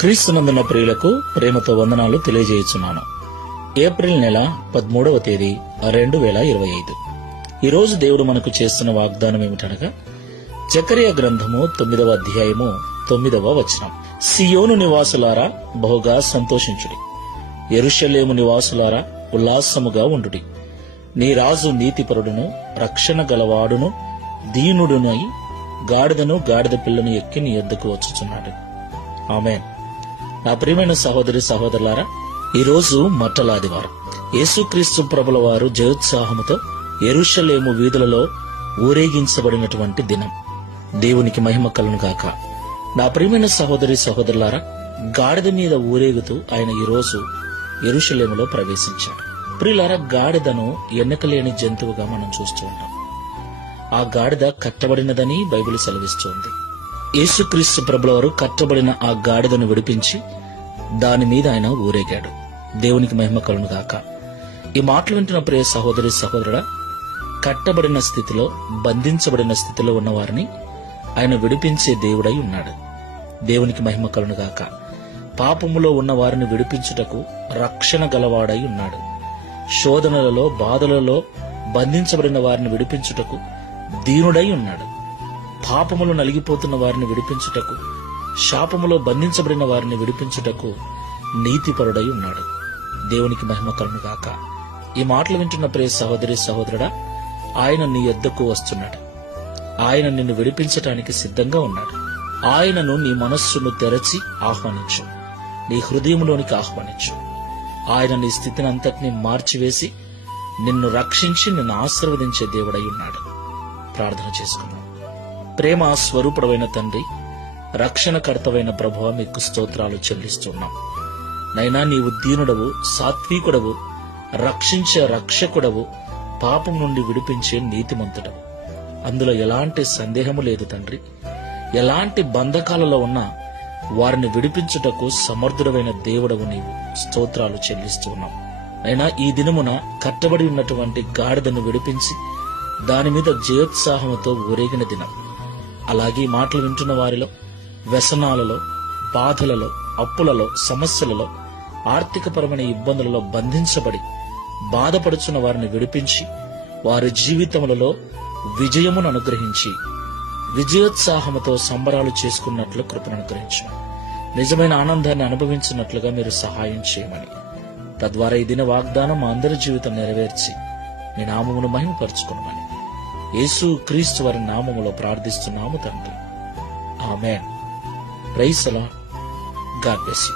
క్రీస్తునందున ప్రియులకు ప్రేమతో వందనాలు తెలియజేయుచున్నాను. ఏప్రిల్ నెల 13వ తేదీ 2025. ఈ రోజు దేవుడు మనకు చేస్తున్న వాగ్దానం ఏమిటనగా జకర్యా గ్రంథము 9వ అధ్యాయము 9వ వచనం. సియోను నివాసులారా బహుగా సంతోషించుడి, యెరూషలేము నివాసులారా ఉల్లాసముగా ఉండుడి. నీ రాజు నీతిపరుడును రక్షణ గలవాడును దీనుడునై గాడిదను గాడిద పిల్లను ఎక్కి నీ యొద్దకు వచ్చుచున్నాడు. ఆమేన్. నా ప్రియమైన సహోదరి సహోదరులారా, ఈరోజు మట్టలాదివారం. యేసుక్రీస్తు ప్రభుల వారు జయోత్సాహముతో యెరూషలేము వీధులలో ఊరేగించబడినటువంటి దినం. దేవునికి మహిమ కలుగును గాక. నా ప్రియమైన సహోదరి సహోదరులారా, గాడిద మీద ఊరేగుతూ ఆయన ఈరోజు యెరూషలేములో ప్రవేశించాడు. ప్రియులారా, గాడిదను ఎన్నికలేని జంతువుగా మనం చూస్తూ ఉంటాం. ఆ గాడిద కట్టబడినదని బైబిల్ సెలవిస్తోంది. యేసుక్రీస్తు ప్రభుల వారు కట్టబడిన ఆ గాడిదను విడిపించి దాని మీద ఆయన ఊరేగాడు. దేవునికి మహిమ కలుగును గాక. ఈ మాటలు వింటున్న ప్రియ సహోదరి సహోదరుడా, కట్టబడిన స్థితిలో బంధించబడిన స్థితిలో ఉన్న వారిని ఆయన విడిపించే దేవుడై ఉన్నాడు. దేవునికి మహిమ కలుగును గాక. పాపములో ఉన్న వారిని విడిపించుటకు రక్షణ గలవాడై ఉన్నాడు. శోధనలలో బాధలలో బంధించబడిన వారిని విడిపించుటకు దీనుడై ఉన్నాడు. పాపములు నలిగిపోతున్న వారిని విడిపించుటకు, శాపములో బంధించబడిన వారిని విడిపించుటకు నీతిపరుడై ఉన్నాడు. దేవునికి మహిమ కలుగును గాక. ఈ మాటలు వింటున్న ప్రియ సహోదరి సహోదరుడా, ఆయన నీ యొద్దకు వస్తున్నాడు. ఆయన నిన్ను విడిపించటానికి సిద్ధంగా ఉన్నాడు. ఆయనను నీ మనస్సును తెరచి ఆహ్వానించు, నీ హృదయంలోనికి ఆహ్వానించు. ఆయన నీ స్థితిని అంతటినీ మార్చివేసి నిన్ను రక్షించి నిన్ను ఆశీర్వదించే దేవుడై ఉన్నాడు. ప్రార్థన చేసుకున్నాం. ప్రేమ స్వరూపుడైన తండ్రి, రక్షణకర్తవైన ప్రభువా, మీకు స్తోత్రాలు చెల్లిస్తున్నాం. నైనా నీవు దీనుడవు, సాత్వికుడవు, రక్షించే రక్షకుడవు, పాపం నుండి విడిపించే నీతిమంతుడవు. అందులో ఎలాంటి సందేహము లేదు తండ్రి. ఎలాంటి బంధకాలలో ఉన్నా వారిని విడిపించుటకు సమర్థుడమైన దేవుడవు నీవు. స్తోత్రాలు చెల్లిస్తున్నాం. అయినా ఈ దినమున కట్టబడి ఉన్నటువంటి గాడిదను విడిపించి దాని మీద జయోత్సాహముతో ఊరేగిన దినం. అలాగే మాటలు వింటున్న వారిలో వ్యసనాలలో, బాధలలో, అప్పులలో, సమస్యలలో, ఆర్థికపరమైన ఇబ్బందులలో బంధించబడి బాధపడుచున్న వారిని విడిపించి వారి జీవితములలో విజయమును అనుగ్రహించి విజయోత్సాహముతో సంబరాలు చేసుకున్నట్లు కృపను అనుగ్రహించు. నిజమైన ఆనందాన్ని అనుభవించినట్లుగా మీరు సహాయం చేయమని, తద్వారా ఈ దిన వాగ్దానం మా అందరి జీవితం నెరవేర్చి మీ నామమును మహిమపరచుకున్నామని యేసు క్రీస్తు వారి నామములో ప్రార్థిస్తున్నాము తండ్రి. Amen. Praise the Lord. God bless you.